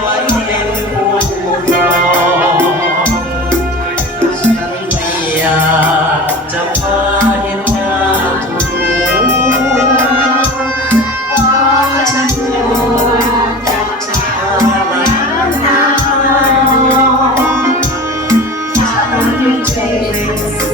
ไว้เป็นพวงครอฉันไม่อยากจะพาเห็นหน้าทุกพาฉันอยู่จากชาลานฉันจึงเป็น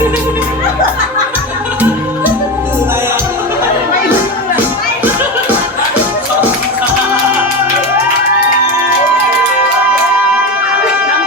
Hahaha